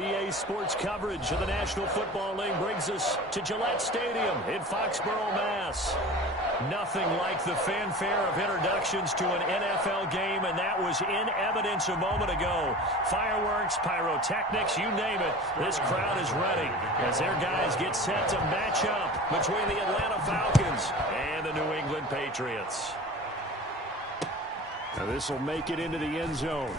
EA Sports coverage of the National Football League brings us to Gillette Stadium in Foxborough, Mass. Nothing like the fanfare of introductions to an NFL game, and that was in evidence a moment ago. Fireworks, pyrotechnics, you name it. This crowd is ready as their guys get set to match up between the Atlanta Falcons and the New England Patriots. Now this will make it into the end zone.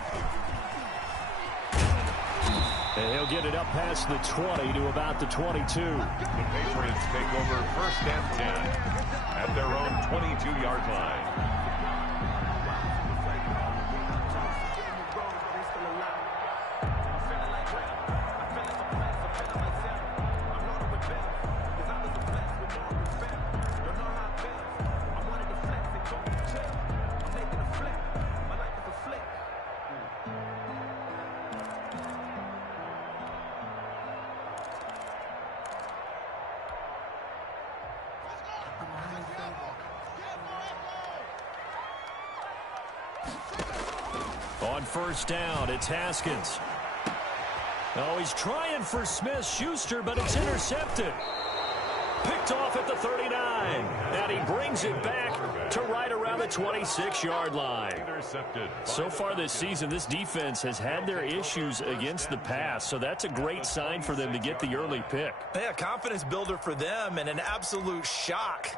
And he'll get it up past the 20 to about the 22. The Patriots take over first and 10 at their own 22-yard line. On first down, it's Haskins. Oh, he's trying for Smith-Schuster, but it's intercepted. Picked off at the 39. And he brings it back to right around the 26-yard line. Intercepted. So far this season, this defense has had their issues against the pass, so that's a great sign for them to get the early pick. Yeah, confidence builder for them and an absolute shock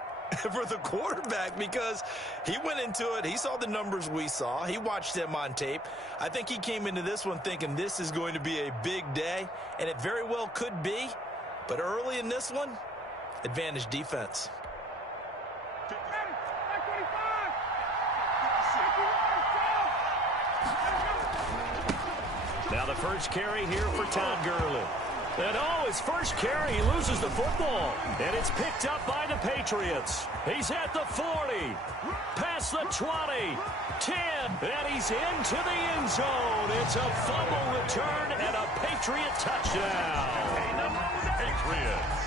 for the quarterback because he went into it. He saw the numbers we saw. He watched them on tape. I think he came into this one thinking this is going to be a big day, and it very well could be. But early in this one, advantage defense. Now the first carry here for Todd Gurley. And oh, his first carry, he loses the football. And it's picked up by the Patriots. He's at the 40, past the 20, 10, and he's into the end zone. It's a fumble return and a Patriot touchdown. Patriots.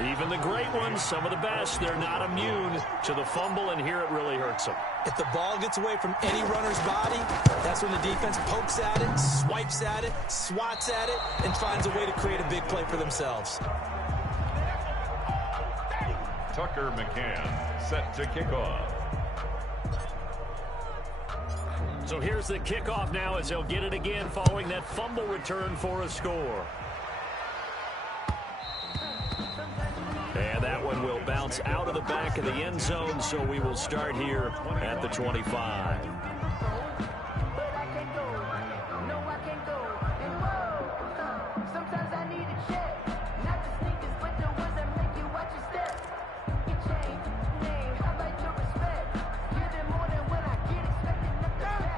Even the great ones, some of the best, they're not immune to the fumble, and here it really hurts them. If the ball gets away from any runner's body, that's when the defense pokes at it, swipes at it, swats at it, and finds a way to create a big play for themselves. Tucker McCann set to kick off. So here's the kickoff now as they'll get it again following that fumble return for a score. And that one will bounce out of the back of the end zone, so we will start here at the 25.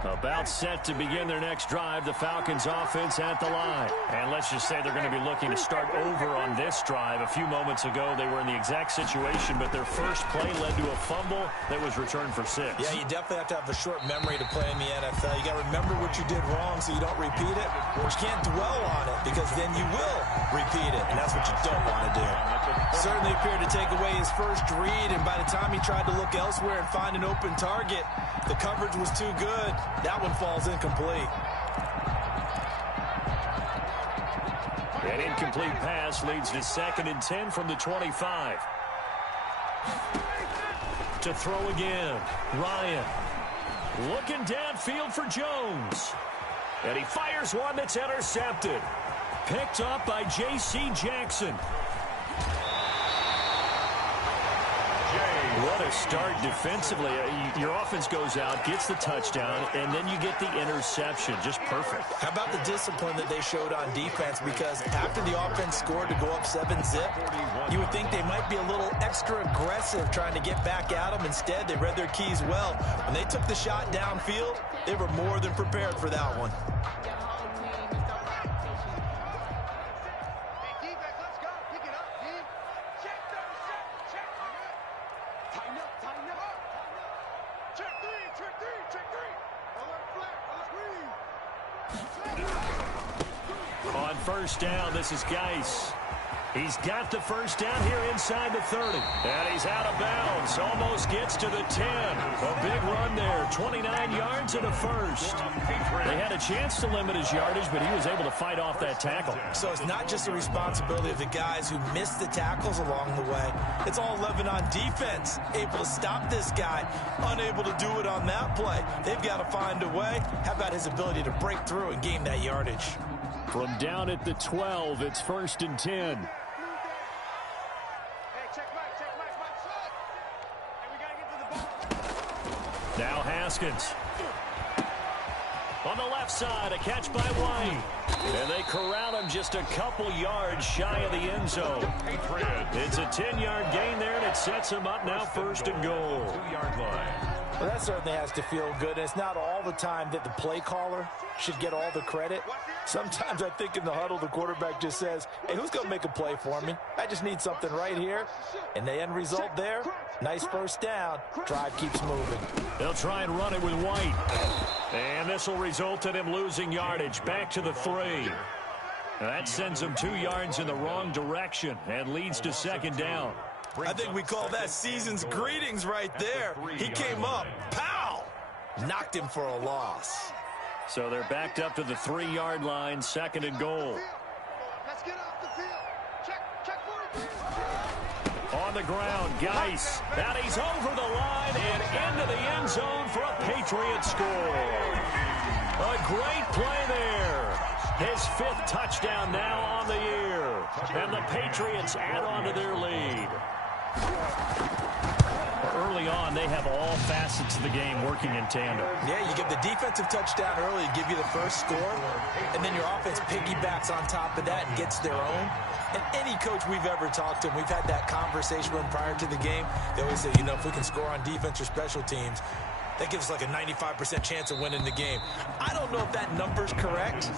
About set to begin their next drive, the Falcons offense at the line. And let's just say they're going to be looking to start over on this drive. A few moments ago, they were in the exact situation, but their first play led to a fumble that was returned for 6. Yeah, you definitely have to have a short memory to play in the NFL. You got to remember what you did wrong so you don't repeat it. But you can't dwell on it because then you will repeat it, and that's what you don't want to do. Certainly appeared to take away his first read, and by the time he tried to look elsewhere and find an open target, the coverage was too good. That one falls incomplete. An incomplete pass leads to 2nd and 10 from the 25. To throw again, Ryan. Looking downfield for Jones. And he fires one that's intercepted. Picked up by J.C. Jackson. What a start defensively. Your offense goes out, gets the touchdown, and then you get the interception. Just perfect. How about the discipline that they showed on defense? Because after the offense scored to go up 7-zip, you would think they might be a little extra aggressive trying to get back at them. Instead, they read their keys well. When they took the shot downfield, they were more than prepared for that one. On first down, this is Geis. He's got the first down here inside the 30. And he's out of bounds. Almost gets to the 10. A big run there. 29 yards and a first. They had a chance to limit his yardage, but he was able to fight off that tackle. So it's not just the responsibility of the guys who missed the tackles along the way. It's all 11 on defense. Able to stop this guy. Unable to do it on that play. They've got to find a way. How about his ability to break through and gain that yardage? From down at the 12, it's 1st and 10. Now Haskins. On the left side, a catch by White. And they corral him just a couple yards shy of the end zone. It's a 10-yard gain there, and it sets him up now 1st and goal. 2-yard line. Well, that certainly has to feel good. And it's not all the time that the play caller should get all the credit. Sometimes I think in the huddle, the quarterback just says, hey, who's going to make a play for me? I just need something right here. And the end result there, nice first down. Drive keeps moving. They'll try and run it with White. And this will result in him losing yardage back to the 3. That sends him 2 yards in the wrong direction and leads to 2nd down. I think we call that season's greetings right there. He came up, pow! Knocked him for a loss. So they're backed up to the 3-yard line, 2nd and goal. Let's get off the field. Check 43. On the ground, Geis. And he's over the line and into the end zone for a Patriot score. A great play there. His 5th touchdown now on the year. And the Patriots add on to their lead. Early on, they have all facets of the game working in tandem. Yeah, you get the defensive touchdown early, give you the first score, and then your offense piggybacks on top of that and gets their own. And any coach we've ever talked to, we've had that conversation with them prior to the game. They always say, you know, if we can score on defense or special teams, that gives us like a 95% chance of winning the game. I don't know if that number's correct,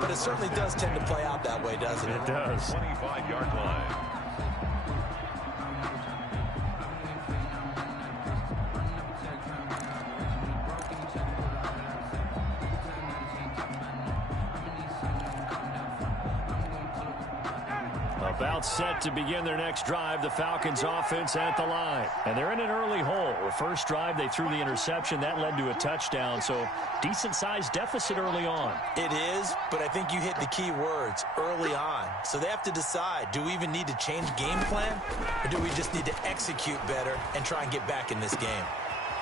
but it certainly does tend to play out that way, doesn't it? It does. 25-yard line. About set to begin their next drive, the Falcons offense at the line. And they're in an early hole. The first drive, they threw the interception. That led to a touchdown, so decent-sized deficit early on. It is, but I think you hit the key words, early on. So they have to decide, do we even need to change game plan, or do we just need to execute better and try and get back in this game?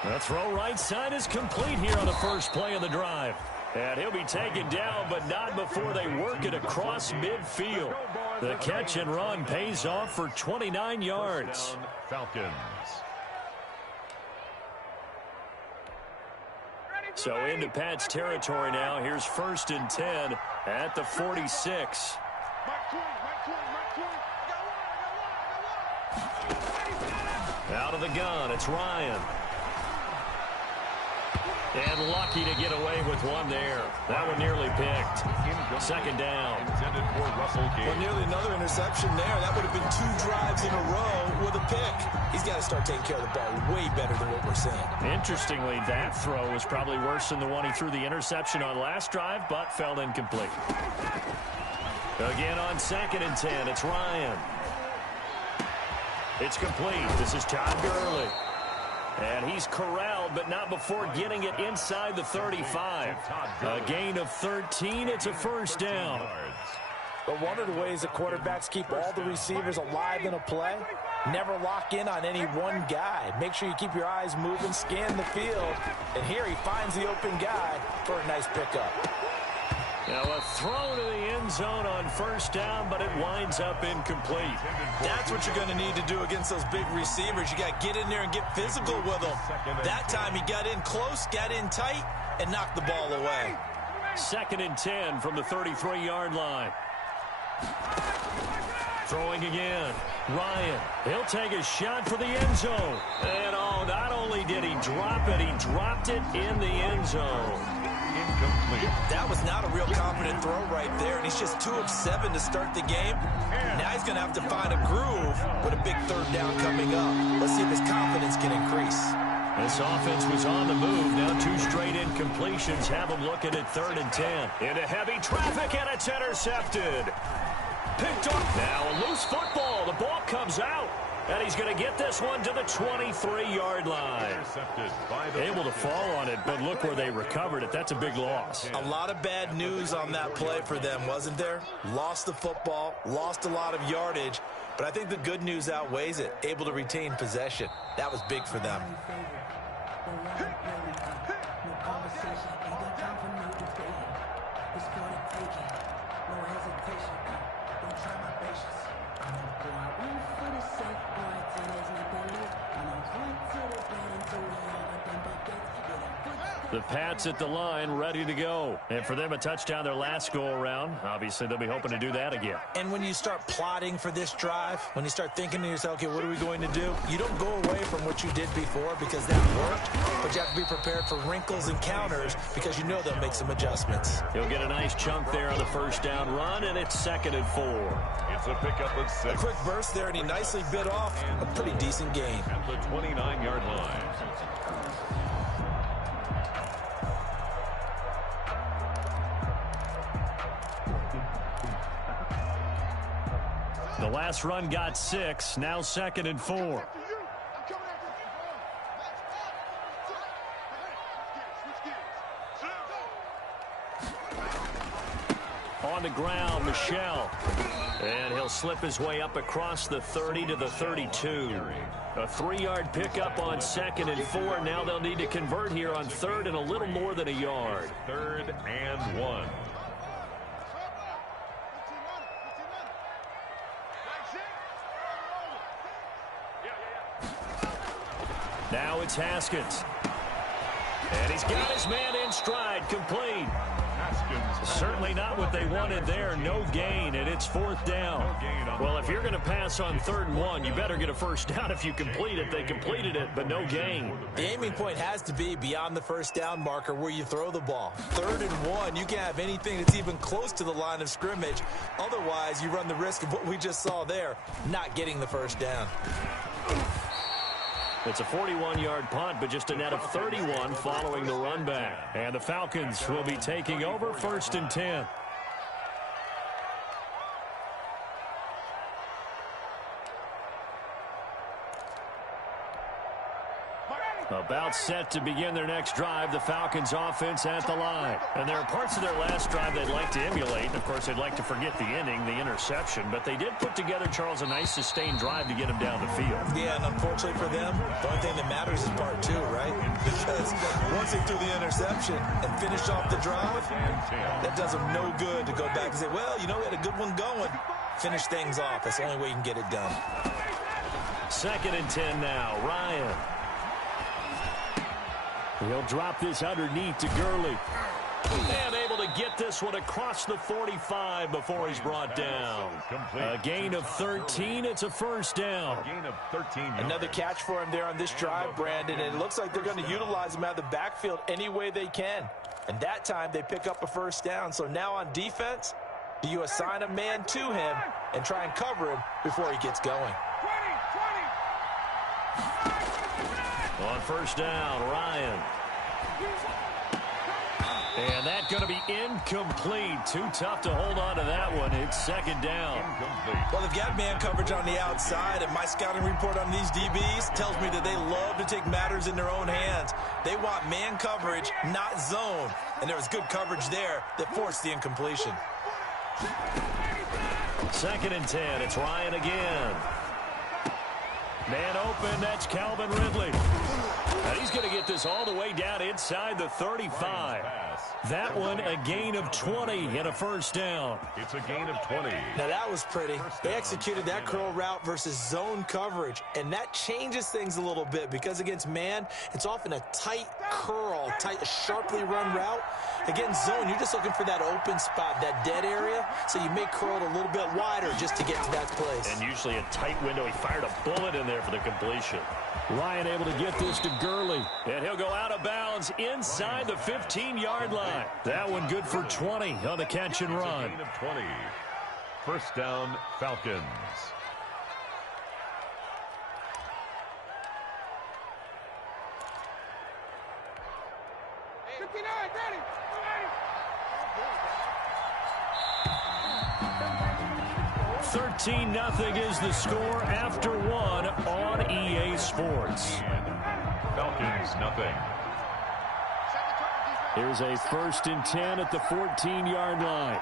The throw right side is complete here on the first play of the drive. And he'll be taken down, but not before they work it across midfield. The catch and run pays off for 29 yards. Falcons. So into Pat's territory now. Here's 1st and 10 at the 46. Out of the gun, it's Ryan. And lucky to get away with one there. That one nearly picked. 2nd down. Intended for Russell Gage. Well, nearly another interception there. That would have been 2 drives in a row with a pick. He's got to start taking care of the ball way better than what we're seeing. Interestingly, that throw was probably worse than the one he threw the interception on last drive, but fell incomplete. Again on 2nd and 10, it's Ryan. It's complete. This is Todd Gurley. And he's corralled, but not before getting it inside the 35. A gain of 13. It's a 1st down. But one of the ways that quarterbacks keep all the receivers alive in a play, never lock in on any one guy. Make sure you keep your eyes moving, scan the field. And here he finds the open guy for a nice pickup. Now a throw to the end zone on 1st down, but it winds up incomplete. That's what you're going to need to do against those big receivers. You got to get in there and get physical with them. That time he got in close, got in tight, and knocked the ball away. 2nd and 10 from the 33-yard line. Throwing again. Ryan, he'll take a shot for the end zone. And oh, not only did he drop it, he dropped it in the end zone. Incomplete. That was not a real confident throw right there, and he's just 2 of 7 to start the game. Now he's going to have to find a groove with a big 3rd down coming up. Let's see if his confidence can increase. This offense was on the move. Now 2 straight incompletions have him looking at 3rd and 10. Into heavy traffic, and it's intercepted. Picked up. Now a loose football. The ball comes out. And he's going to get this one to the 23-yard line. Able to fall on it, but look where they recovered it. That's a big loss. A lot of bad news on that play for them, wasn't there? Lost the football, lost a lot of yardage, but I think the good news outweighs it. Able to retain possession. That was big for them. The Pats at the line, ready to go. And for them, a touchdown their last go-around. Obviously, they'll be hoping to do that again. And when you start plotting for this drive, when you start thinking to yourself, okay, what are we going to do? You don't go away from what you did before because that worked, but you have to be prepared for wrinkles and counters because you know they'll make some adjustments. He'll get a nice chunk there on the first down run, and it's 2nd and 4. It's a pickup of 6. A quick burst there, and he nicely bit off a pretty decent gain. At the 29-yard line. The last run got 6. Now 2nd and 4. On the ground, Michel. And he'll slip his way up across the 30 to the 32. A 3-yard pickup on 2nd and 4. Now they'll need to convert here on 3rd and a little more than a yard. 3rd and 1. Now it's Haskins. And he's got his man in stride, complete. Certainly not what they wanted there. No gain, and it's 4th down. Well, if you're going to pass on 3rd and 1, you better get a first down if you complete it. They completed it, but no gain. The aiming point has to be beyond the first down marker where you throw the ball. 3rd and 1, you can't have anything that's even close to the line of scrimmage. Otherwise, you run the risk of what we just saw there, not getting the first down. It's a 41-yard punt, but just a net of 31 following the run back. And the Falcons will be taking over 1st and 10. About set to begin their next drive, the Falcons offense at the line. And there are parts of their last drive they'd like to emulate. And, of course, they'd like to forget the inning, the interception. But they did put together, Charles, a nice sustained drive to get them down the field. Yeah, and unfortunately for them, the only thing that matters is part 2, right? Because once they threw the interception and finished off the drive, that does them no good to go back and say, well, you know, we had a good one going. Finish things off. That's the only way you can get it done. 2nd and 10 now. Ryan. He'll drop this underneath to Gurley. And able to get this one across the 45 before he's brought down. A gain of 13. It's a first down. Gain of 13. Another catch for him there on this drive, Brandon. And it looks like they're going to utilize him out of the backfield any way they can. And that time they pick up a first down. So now on defense, do you assign a man to him and try and cover him before he gets going? On first down, Ryan. And that's going to be incomplete. Too tough to hold on to that one. It's 2nd down. Well, they've got man coverage on the outside, and my scouting report on these DBs tells me that they love to take matters in their own hands. They want man coverage, not zone. And there was good coverage there that forced the incompletion. 2nd and 10. It's Ryan again. Man open, that's Calvin Ridley. And he's going to get this all the way down inside the 35. That one a gain of 20 and a first down. It's a gain of 20. Now that was pretty. They executed that curl route versus zone coverage, and that changes things a little bit because against man, it's often a tight curl, tight, sharply run route. Against zone, you're just looking for that open spot, that dead area, so you may curl it a little bit wider just to get to that place. And usually a tight window. He fired a bullet in there for the completion. Ryan able to get this to Gurley. And he'll go out of bounds inside the 15-yard line. That one good for 20 on the catch and run. Gain of 20. First down, Falcons. 13-0 is the score after one on EA Sports. Falcons, nothing. Here's a 1st and 10 at the 14-yard line.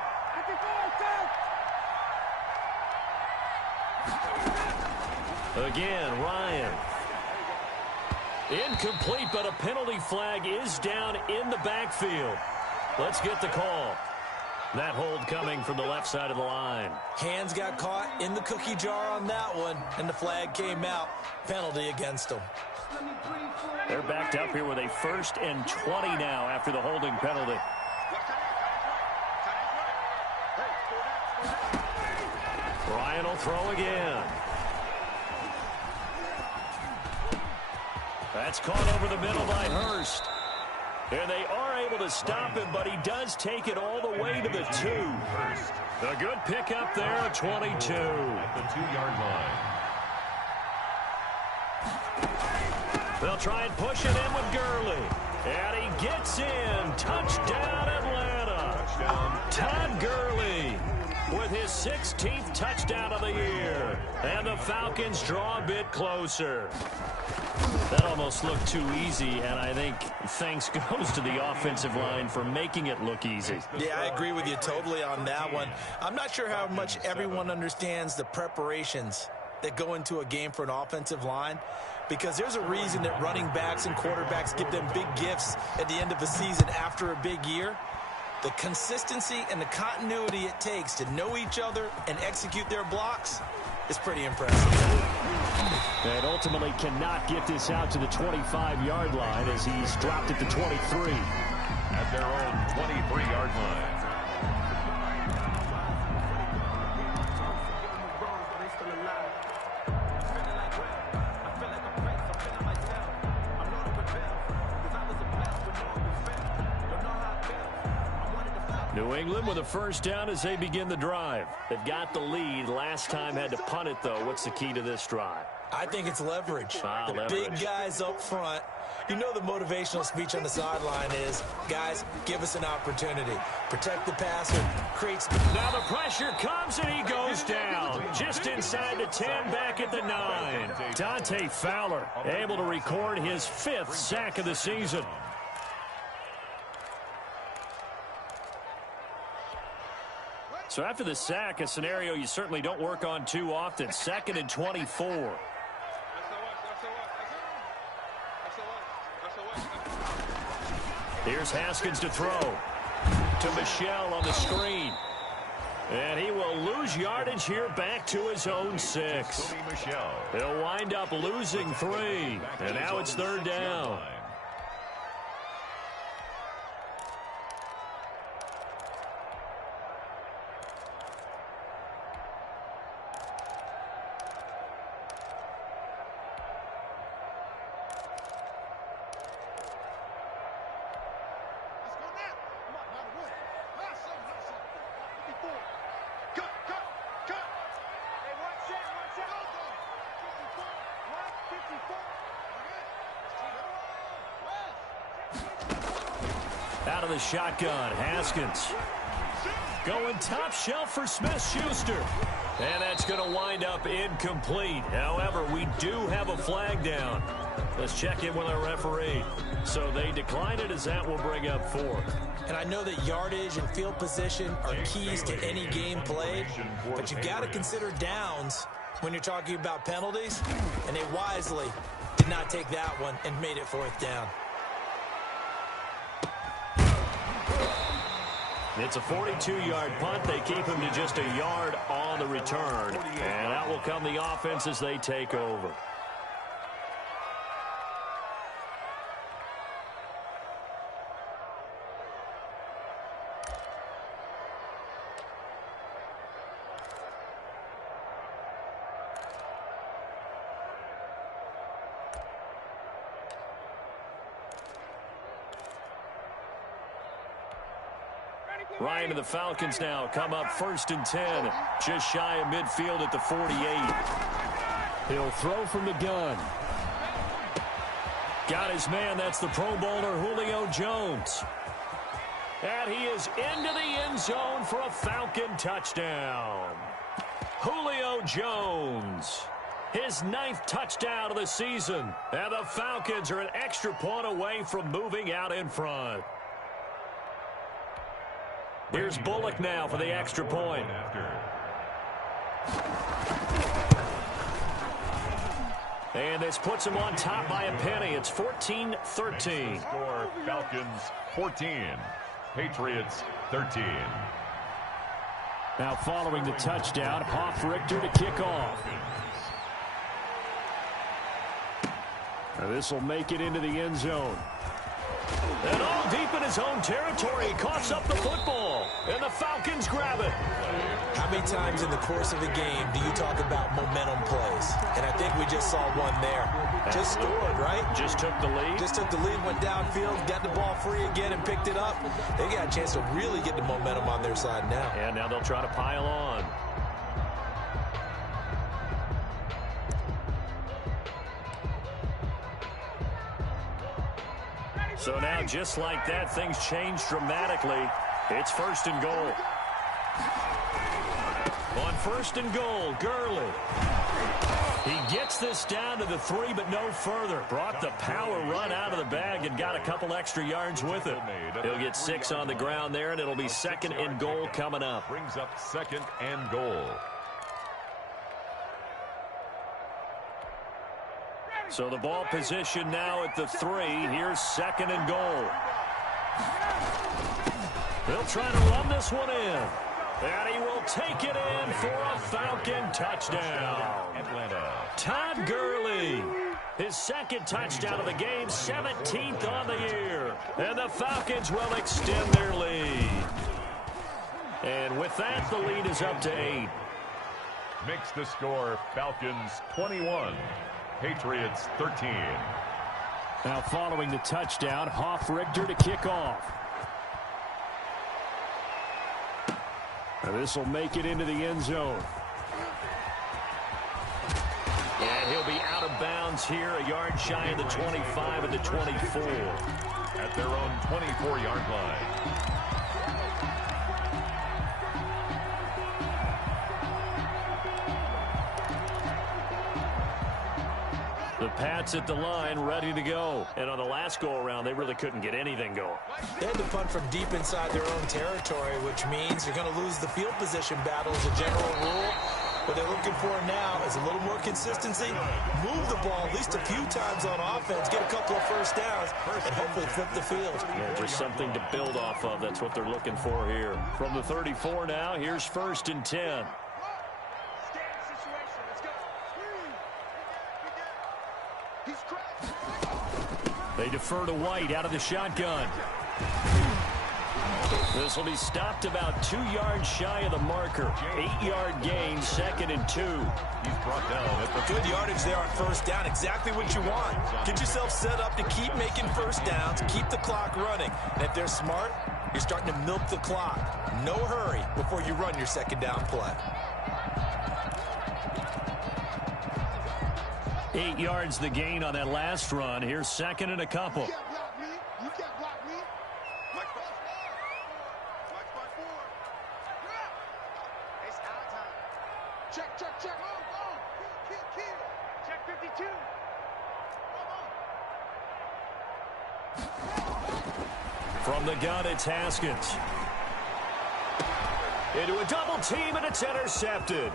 Again, Ryan. Incomplete, but a penalty flag is down in the backfield. Let's get the call. That hold coming from the left side of the line. Hands got caught in the cookie jar on that one, and the flag came out. Penalty against them. They're backed up here with a 1st and 20 now after the holding penalty. Ryan will throw again. That's caught over the middle by Hurst. And they are able to stop him, but he does take it all the way to the 2. A good pickup there at 22. At the 2-yard line. They'll try and push it in with Gurley. And he gets in. Touchdown, Atlanta. Todd Gurley with his 16th touchdown of the year. And the Falcons draw a bit closer. That almost looked too easy, and I think thanks goes to the offensive line for making it look easy. Yeah, I agree with you totally on that one. I'm not sure how much everyone understands the preparations that go into a game for an offensive line, because there's a reason that running backs and quarterbacks give them big gifts at the end of the season after a big year. The consistency and the continuity it takes to know each other and execute their blocks is pretty impressive. And ultimately cannot get this out to the 25-yard line as he's dropped it to 23. At their own 23-yard line. New England with a 1st down as they begin the drive. They've got the lead. Last time had to punt it, though. What's the key to this drive? I think it's leverage. The leverage. Big guys up front. You know the motivational speech on the sideline is, guys, give us an opportunity. Protect the passer. Creates. Now the pressure comes and he goes down. Just inside the 10, back at the 9. Dante Fowler able to record his 5th sack of the season. So after the sack, a scenario you certainly don't work on too often. 2nd and 24. Here's Haskins to throw. To Michel on the screen. And he will lose yardage here back to his own 6. He'll wind up losing 3. And now it's 3rd down. Out of the shotgun, Haskins. Going top shelf for Smith-Schuster. And that's going to wind up incomplete. However, we do have a flag down. Let's check in with our referee. So they declined it as that will bring up 4. And I know that yardage and field position are keys to any game played, but you've got to consider downs when you're talking about penalties. And they wisely did not take that one and made it 4th down. It's a 42-yard punt. They keep him to just a yard on the return. And that will come the offense as they take over. Ryan and the Falcons now come up 1st and 10. Just shy of midfield at the 48. He'll throw from the gun. Got his man. That's the Pro Bowler Julio Jones. And he is into the end zone for a Falcon touchdown. Julio Jones. His 9th touchdown of the season. And the Falcons are an extra point away from moving out in front. Here's Bullock now for the extra point. And this puts him on top by a penny. It's 14-13. Score, Falcons 14, Patriots 13. Now following the touchdown, Hoff-Richter to kick off. This will make it into the end zone. And all deep in his own territory, he coughs up the football. And the Falcons grab it. How many times in the course of a game do you talk about momentum plays? And I think we just saw one there. Just scored, right? Just took the lead. Just took the lead, went downfield, got the ball free again and picked it up. They got a chance to really get the momentum on their side now. And now they'll try to pile on. So now, just like that, things change dramatically. It's 1st and goal. On 1st and goal, Gurley. He gets this down to the 3, but no further. Brought the power run out of the bag and got a couple extra yards with it. He'll get 6 on the ground there, and it'll be 2nd and goal coming up. Brings up 2nd and goal. So the ball position now at the 3. Here's 2nd and goal. They'll try to run this one in. And he will take it in for a Falcon touchdown. Atlanta. Todd Gurley. His 2nd touchdown of the game, 17th on the year. And the Falcons will extend their lead. And with that, the lead is up to 8. Makes the score, Falcons 21. Patriots 13. Now following the touchdown, Hoff-Richter to kick off. And this will make it into the end zone. And he'll be out of bounds here, a yard shy of the 25 and the 24. At their own 24-yard line. The Pats at the line, ready to go. And on the last go-around, they really couldn't get anything going. They had to punt from deep inside their own territory, which means you're going to lose the field position battle as a general rule. What they're looking for now is a little more consistency, move the ball at least a few times on offense, get a couple of first downs, and hopefully flip the field. Yeah, just something to build off of. That's what they're looking for here. From the 34 now, here's 1st and 10. They defer to White out of the shotgun. This will be stopped about 2 yards shy of the marker. 8-yard gain, 2nd and 2. He's brought down at the good yardage there on first down. Exactly what you want. Get yourself set up to keep making first downs, keep the clock running. And if they're smart, you're starting to milk the clock. No hurry before you run your 2nd down play. 8 yards the gain on that last run. Here's 2nd and a couple. You can't block me. You can't block me. Mike 4. Mike 4. It's our time. Check, check, check. Oh. Kill. Check 52. From the gun, it's Haskins. Into a double team, and it's intercepted.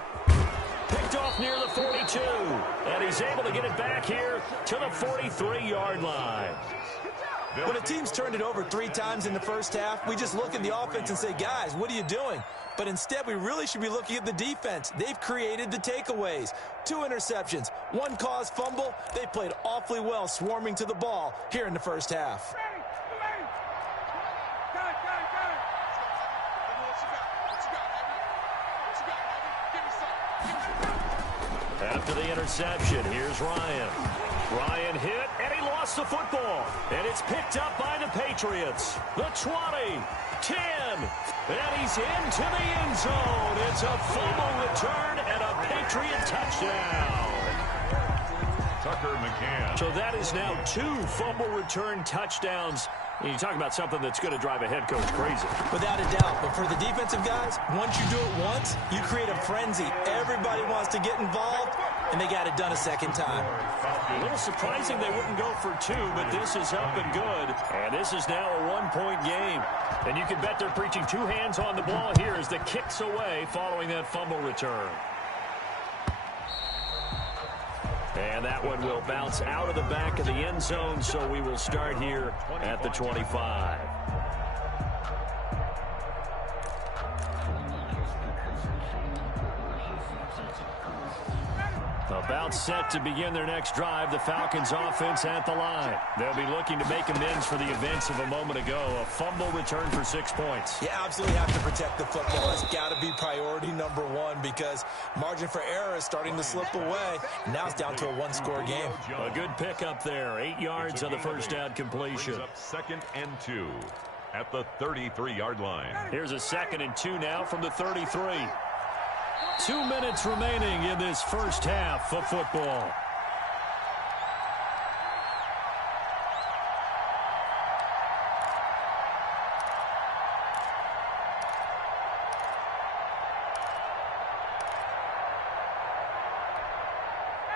Picked off near the 42, and he's able to get it back here to the 43-yard line. When a team's turned it over 3 times in the first half, we just look at the offense and say, guys, what are you doing? But instead, we really should be looking at the defense. They've created the takeaways. 2 interceptions, 1 caused fumble. They played awfully well swarming to the ball here in the first half. After the interception, here's Ryan. Ryan hit, and he lost the football. And it's picked up by the Patriots. The 20, 10, and he's into the end zone. It's a fumble return and a Patriot touchdown. Tucker McCann. So that is now 2 fumble return touchdowns You talk about something that's going to drive a head coach crazy. Without a doubt. But for the defensive guys, once you do it once, you create a frenzy. Everybody wants to get involved, and they got it done a second time. A little surprising they wouldn't go for two, but this is up and good. And this is now a one-point game. And you can bet they're preaching two hands on the ball here as the kick's away following that fumble return. And that one will bounce out of the back of the end zone, so we will start here at the 25. About set to begin their next drive, the Falcons offense at the line. They'll be looking to make amends for the events of a moment ago. A fumble return for 6 points. You absolutely have to protect the football. That's got to be priority number one because margin for error is starting to slip away. Now it's down to a one-score game. A good pickup there. 8 yards on the first down completion. Up 2nd and 2 at the 33-yard line. Here's a 2nd and 2 now from the 33. 2 minutes remaining in this first half of football.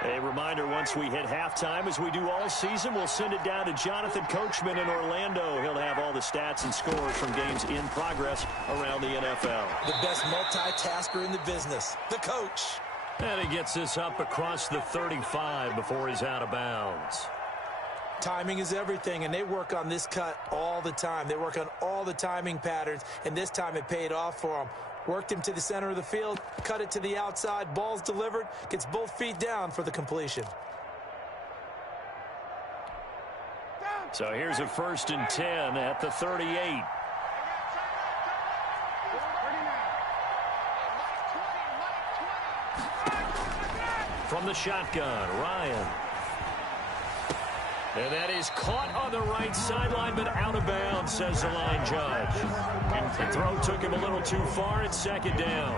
A reminder, once we hit halftime, as we do all season, we'll send it down to Jonathan Coachman in Orlando. He'll have all the stats and scores from games in progress around the NFL. The best multitasker in the business, the coach. And he gets this up across the 35 before he's out of bounds. Timing is everything, and they work on this cut all the time. They work on all the timing patterns, and this time it paid off for them. Worked him to the center of the field, cut it to the outside, ball's delivered, gets both feet down for the completion. So here's a 1st and 10 at the 38. From the shotgun, Ryan. And that is caught on the right sideline, but out of bounds, says the line judge. The throw took him a little too far. It's 2nd down.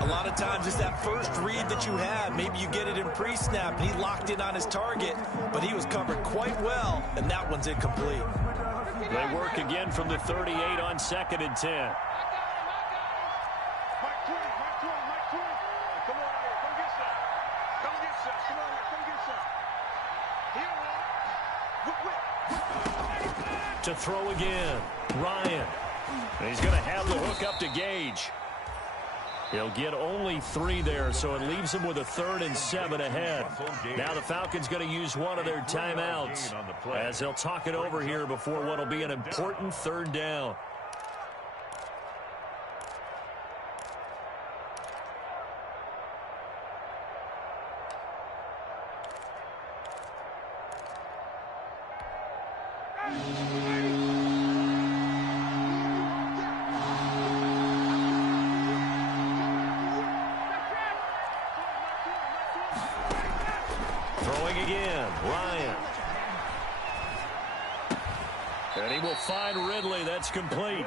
A lot of times it's that first read that you have. Maybe you get it in pre-snap, and he locked in on his target, but he was covered quite well, and that one's incomplete. They work again from the 38 on 2nd and 10. To throw again, Ryan. And he's going to have the hook up to Gage. He'll get only 3 there, so it leaves him with a 3rd and 7 ahead. Now the Falcons going to use one of their timeouts as they'll talk it over here before what will be an important 3rd down. Throwing again, Ryan. And he will find Ridley. That's complete.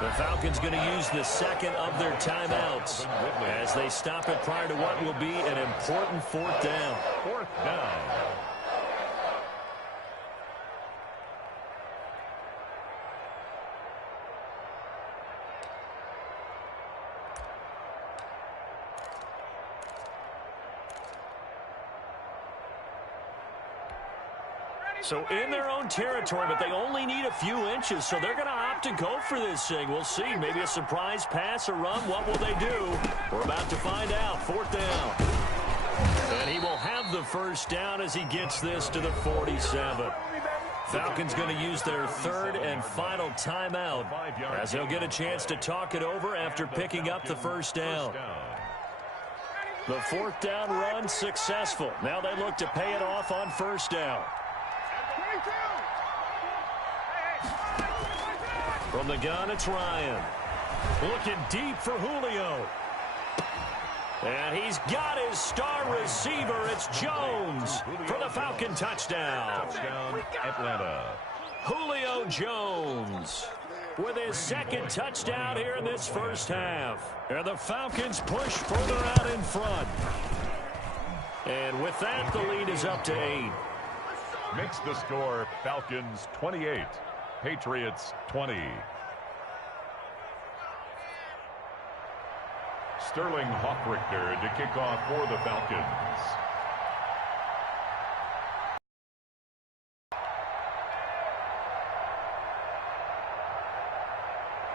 The Falcons going to use the 2nd of their timeouts as they stop it prior to what will be an important 4th down. 4th down. So in their own territory, but they only need a few inches, so they're going to opt to go for this thing. We'll see. Maybe a surprise pass or run. What will they do? We're about to find out. 4th down. And he will have the 1st down as he gets this to the 47. Falcons going to use their 3rd and final timeout as they'll get a chance to talk it over after picking up the 1st down. The 4th down run successful. Now they look to pay it off on 1st down. From the gun, it's Ryan. Looking deep for Julio. And he's got his star receiver. It's Jones for the Falcon touchdown. Touchdown, Atlanta. Julio Jones with his 2nd touchdown here in this first half. And the Falcons push further out in front. And with that, the lead is up to 8. Makes the score Falcons 28, Patriots 20. Sterling Hoffrichter to kick off for the Falcons.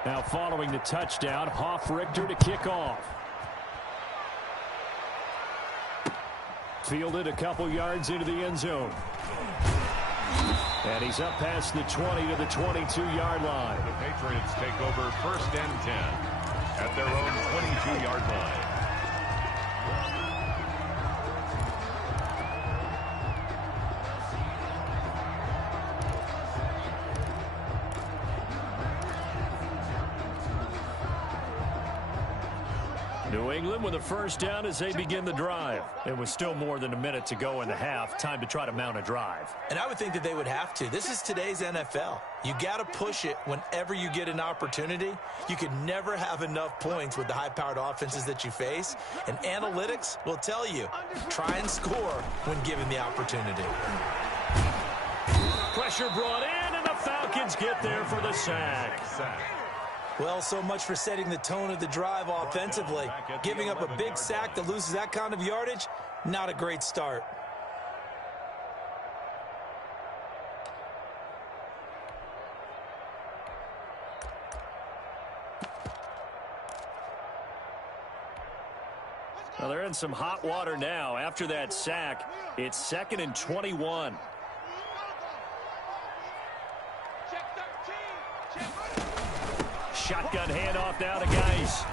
Now following the touchdown, Hoffrichter to kick off. Fielded a couple yards into the end zone. And he's up past the 20 to the 22-yard line. The Patriots take over 1st and 10 at their own 22-yard line. New England with a first down as they begin the drive. It was still more than a minute to go in the half. Time to try to mount a drive. And I would think that they would have to. This is today's NFL. You got to push it whenever you get an opportunity. You can never have enough points with the high-powered offenses that you face. And analytics will tell you, try and score when given the opportunity. Pressure brought in, and the Falcons get there for the sack. Well, so much for setting the tone of the drive offensively. Giving up a big sack that loses that kind of yardage, not a great start. Well, they're in some hot water now. After that sack, it's 2nd and 21. Shotgun handoff now to Geis.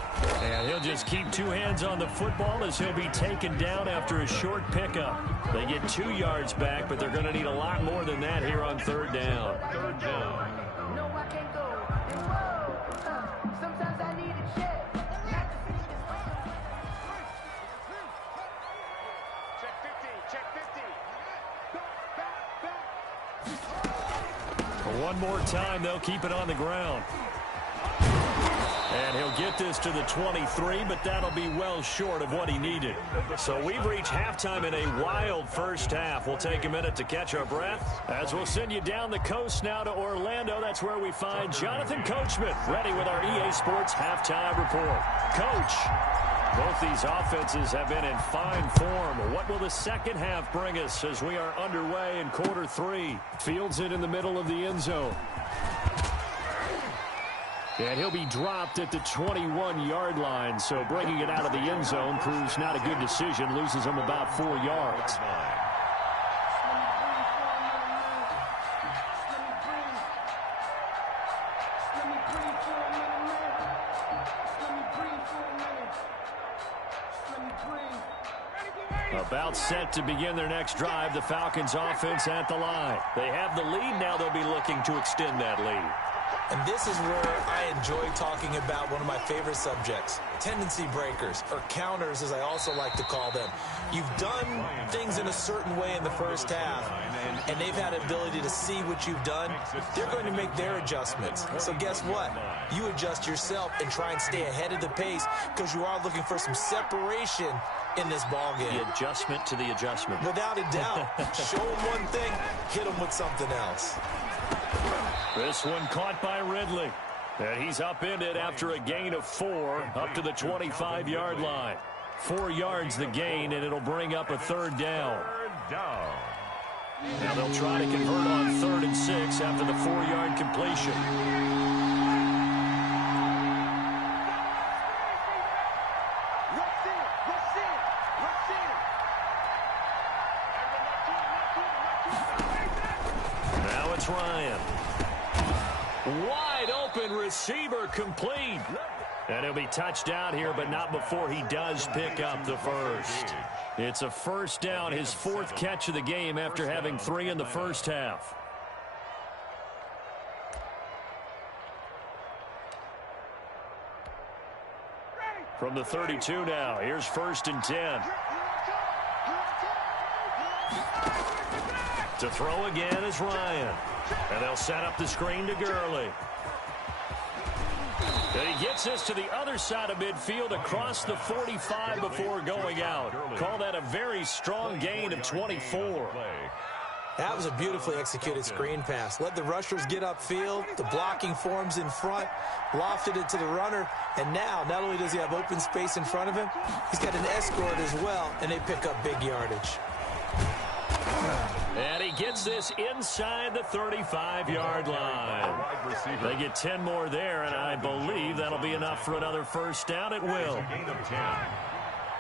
And he'll just keep two hands on the football as he'll be taken down after a short pickup. They get 2 yards back, but they're going to need a lot more than that here on 3rd down. Third down. No, I can't go. Whoa. Sometimes I need a check. For one more time, they'll keep it on the ground. And he'll get this to the 23, but that'll be well short of what he needed. So we've reached halftime in a wild first half. We'll take a minute to catch our breath as we'll send you down the coast now to Orlando. That's where we find Jonathan Coachman ready with our EA Sports halftime report. Coach, both these offenses have been in fine form. What will the second half bring us as we are underway in quarter 3? Fields it in the middle of the end zone. And he'll be dropped at the 21-yard line, so bringing it out of the end zone proves not a good decision, loses him about 4 yards. About set to begin their next drive, the Falcons offense at the line. They have the lead, now they'll be looking to extend that lead. And this is where I enjoy talking about one of my favorite subjects, tendency breakers, or counters as I also like to call them. You've done things in a certain way in the first half, and they've had an ability to see what you've done. They're going to make their adjustments. So guess what? You adjust yourself and try and stay ahead of the pace because you are looking for some separation in this ball game. The adjustment to the adjustment. Without a doubt. Show them one thing, hit them with something else. This one caught by Ridley. And he's upended after a gain of 4 up to the 25-yard line. 4 yards the gain, and it'll bring up a 3rd down. Third down. Now they'll try to convert on 3rd and 6 after the 4-yard completion. Now it's Ryan. Wide open receiver complete. And he'll be touched down here, but not before he does pick up the first. It's a first down, his 4th catch of the game after having 3 in the first half. From the 32 now, here's 1st and 10. To throw again is Ryan. And they'll set up the screen to Gurley. And he gets this to the other side of midfield across the 45 before going out. Call that a very strong gain of 24. That was a beautifully executed screen pass. Let the rushers get upfield. The blocking forms in front. Lofted it to the runner. And now, not only does he have open space in front of him, he's got an escort as well, and they pick up big yardage. And he gets this inside the 35-yard line. They get 10 more there, and I believe that'll be enough for another first down. It will. Gain of 10.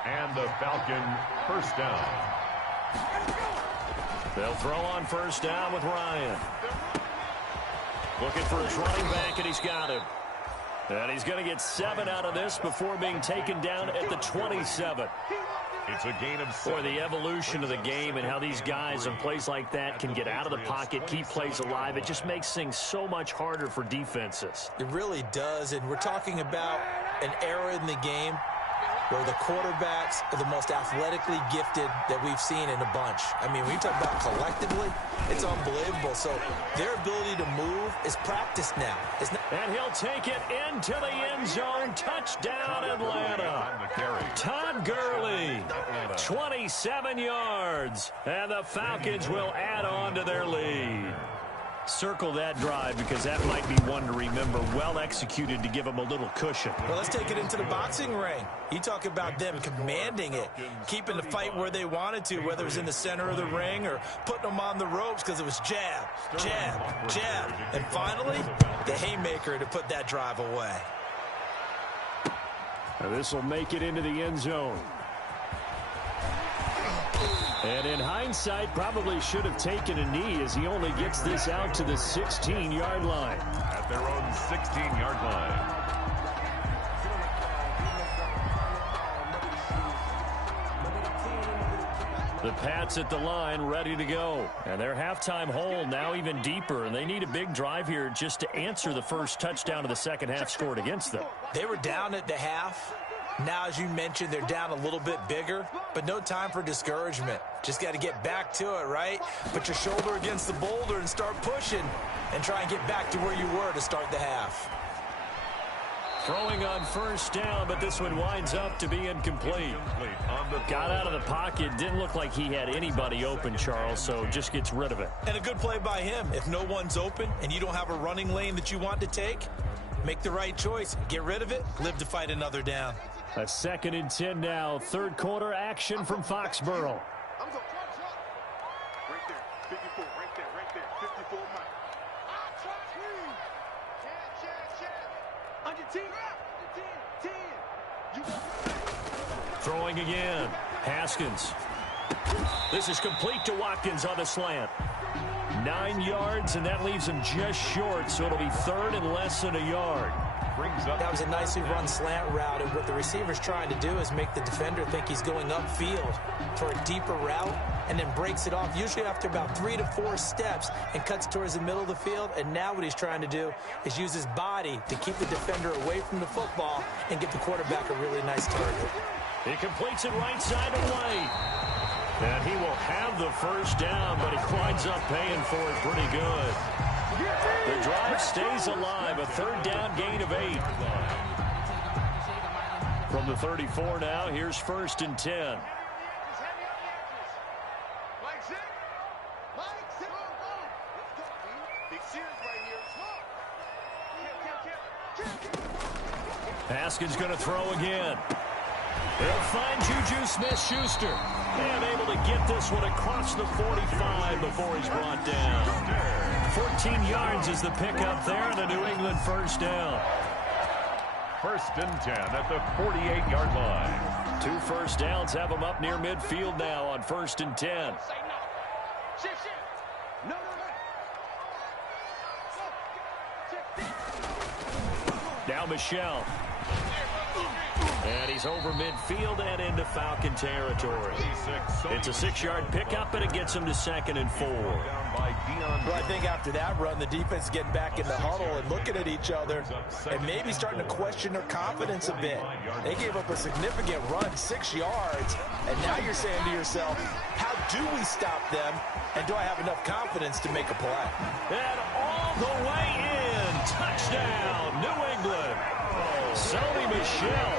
And the Falcon first down. They'll throw on first down with Ryan. Looking for his running back, and he's got him. And he's going to get 7 out of this before being taken down at the 27. It's a gain of For 7. the evolution of the game and how these guys in plays like that can get out of the pocket, keep plays alive, it just makes things so much harder for defenses. It really does, and we're talking about an era in the game where the quarterbacks are the most athletically gifted that we've seen in a bunch. I mean, when you talk about collectively, it's unbelievable. So their ability to move is practiced now. It's not. And he'll take it into the end zone. Touchdown, Atlanta. Todd Gurley, 27 yards. And the Falcons will add on to their lead. Circle that drive because that might be one to remember. Well executed to give them a little cushion. Well, let's take it into the boxing ring. You talk about them commanding it, keeping the fight where they wanted to, whether it was in the center of the ring or putting them on the ropes because it was jab, jab, jab. And finally, the haymaker to put that drive away. This will make it into the end zone. And in hindsight, probably should have taken a knee as he only gets this out to the 16-yard line. At their own 16-yard line. The Pats at the line ready to go. And their halftime hole now even deeper. And they need a big drive here just to answer the first touchdown of the second half scored against them. They were down at the half. Now, as you mentioned, they're down a little bit bigger, but no time for discouragement. Just got to get back to it, right? Put your shoulder against the boulder and start pushing and try and get back to where you were to start the half. Throwing on first down, but this one winds up to be incomplete. Got out of the pocket. Didn't look like he had anybody open, Charles, so just gets rid of it. And a good play by him. If no one's open and you don't have a running lane that you want to take, make the right choice. Get rid of it. Live to fight another down. A 2nd and 10 now. Third quarter action from Foxborough. Right there, 54, right there, 54 Mike. Under 10. Throwing again. Haskins. This is complete to Watkins on the slant. 9 yards, and that leaves him just short, so it'll be 3rd and less than a yard. That was a nicely run slant route, and what the receiver's trying to do is make the defender think he's going upfield for a deeper route and then breaks it off, usually after about 3 to 4 steps, and cuts towards the middle of the field. And now what he's trying to do is use his body to keep the defender away from the football and get the quarterback a really nice target. He completes it right side to White. And he will have the first down, but he winds up paying for it pretty good. The drive stays alive, a 3rd down gain of 8. From the 34 now, here's 1st and 10. Haskins going to throw again. They'll find Juju Smith-Schuster. And able to get this one across the 45 before he's brought down. 14 yards is the pickup there, and a New England first down. 1st and 10 at the 48-yard line. 2 first downs have them up near midfield now on 1st and 10. Now Michelle. And he's over midfield and into Falcon territory. It's a 6-yard pickup, and it gets him to 2nd and 4. Well, I think after that run, the defense is getting back in the huddle and looking at each other and maybe starting to question their confidence a bit. They gave up a significant run, 6 yards, and now you're saying to yourself, how do we stop them, and do I have enough confidence to make a play? And all the way in. Touchdown, New England. Sony Michel,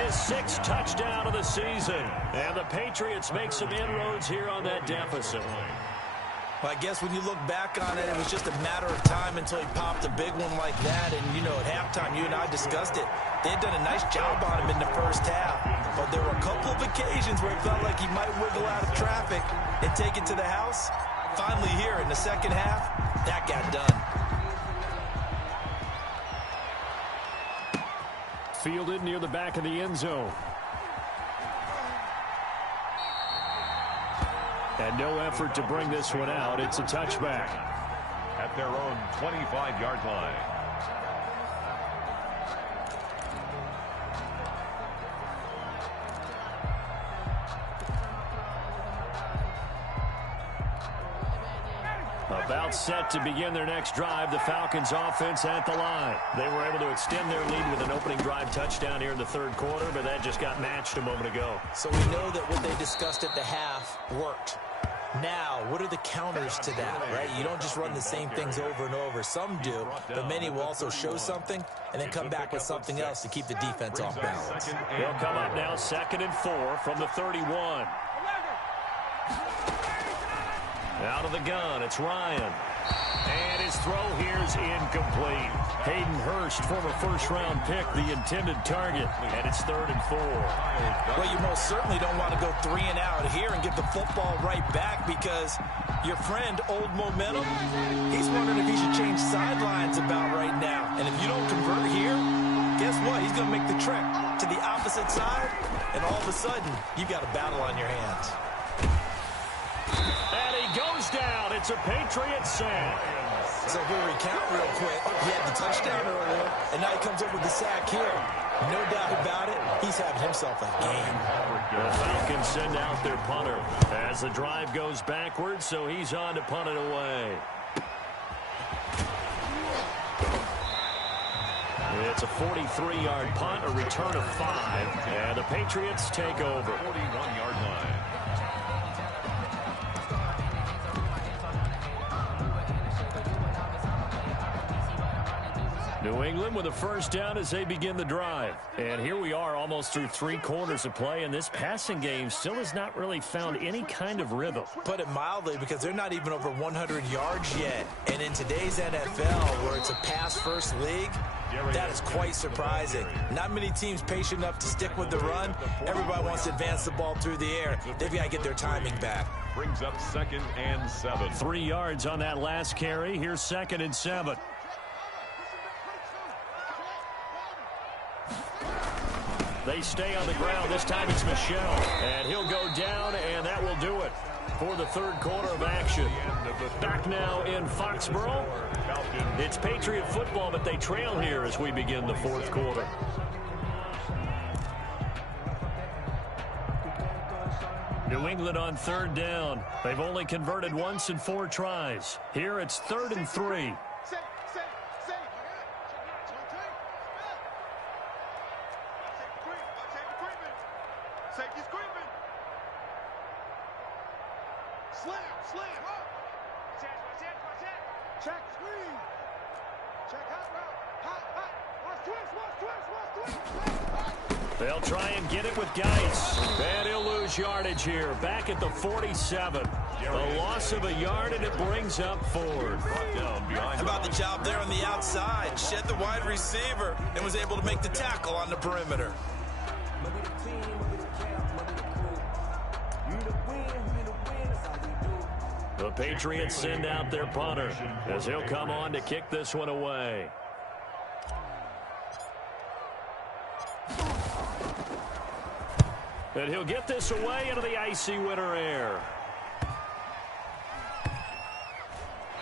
his 6th touchdown of the season. And the Patriots make some inroads here on that deficit. Well, I guess when you look back on it, it was just a matter of time until he popped a big one like that. And, you know, at halftime, you and I discussed it. They had done a nice job on him in the first half. But there were a couple of occasions where it felt like he might wiggle out of traffic and take it to the house. Finally here in the second half, that got done. Fielded near the back of the end zone. And no effort to bring this one out. It's a touchback. At their own 25-yard line. About set to begin their next drive. The Falcons offense at the line. They were able to extend their lead with an opening drive touchdown here in the third quarter, but that just got matched a moment ago. So we know that what they discussed at the half worked. Now, what are the counters to that, right? You don't just run the same things over and over. Some do, but many will also show something and then come back with something else to keep the defense off balance. They'll come up now 2nd and 4 from the 31. Out of the gun, it's Ryan. And his throw here is incomplete. Hayden Hurst, former first-round pick, the intended target. And it's 3rd and 4. Well, you most certainly don't want to go 3 and out here and give the football right back because your friend, Old Momentum, he's wondering if he should change sidelines about right now. And if you don't convert here, guess what? He's going to make the trek to the opposite side, and all of a sudden, you've got a battle on your hands. And he goes down. It's a Patriots sack. So if we recount real quick, he had the touchdown earlier, and now he comes up with the sack here. No doubt about it, he's having himself a game. The Falcons send out their punter as the drive goes backwards, so he's on to punt it away. It's a 43-yard punt, a return of 5, and the Patriots take over. 41-yard line. New England with a first down as they begin the drive. And here we are almost through 3 quarters of play, and this passing game still has not really found any kind of rhythm. Put it mildly, because they're not even over 100 yards yet. And in today's NFL, where it's a pass-first league, that is quite surprising. Not many teams patient enough to stick with the run. Everybody wants to advance the ball through the air. They've got to get their timing back. Brings up 2nd and 7. 3 yards on that last carry. Here's 2nd and 7. They stay on the ground. This time it's Michel. And he'll go down, and that will do it for the third quarter of action. Back now in Foxborough. It's Patriot football, but they trail here as we begin the fourth quarter. New England on 3rd down. They've only converted once in 4 tries. Here it's 3rd and 3. They'll try and get it with Geis. And he'll lose yardage here. Back at the 47. A loss of a yard, and it brings up Ford. How about the job there on the outside? Shed the wide receiver and was able to make the tackle on the perimeter. The Patriots send out their punter as he'll come on to kick this one away. And he'll get this away into the icy winter air.